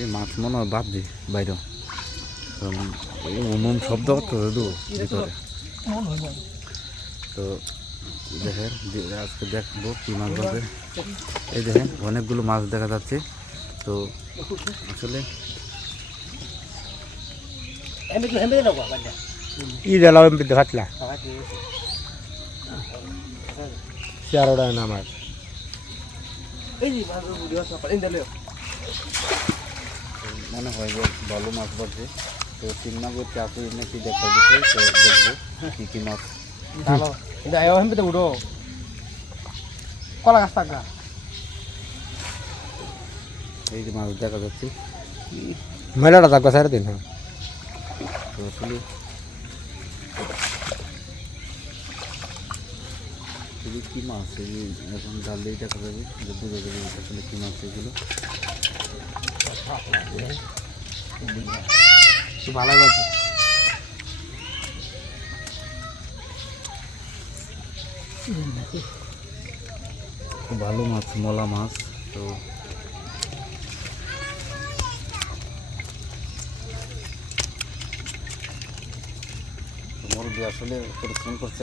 এই মাছ মনে হয় বাদ দিই বাইরে শব্দ করতে ভিতরে। তো দেখেন আজকে দেখবো কী মাছ ধরবে। এই দেখেন অনেকগুলো মাছ দেখা যাচ্ছে। তো আসলে ইদালাও এমপি দেখাতলা চেয়ারোটা না আমার মনে হয় যে ভালো মাছ পড়ছে। তো তিন মাগুর চাকু নাকি দেখা দিচ্ছে। তো দেখবো কী কী মাছ। উঠো কলা গাছ থাকা এই যে মাছ দেখা যাচ্ছে। মেলাটা থাকবে সাড়ে দিন। তো আসলে কী মাছ এই এখন ডাললেই দেখা যাবে যে বোঝা যাবে আসলে কী মাছ এগুলো। ভালো আছে খুব ভালো মাছ, মলা মাছ। তো মুরগি আসলে পরিশ্রম করছে।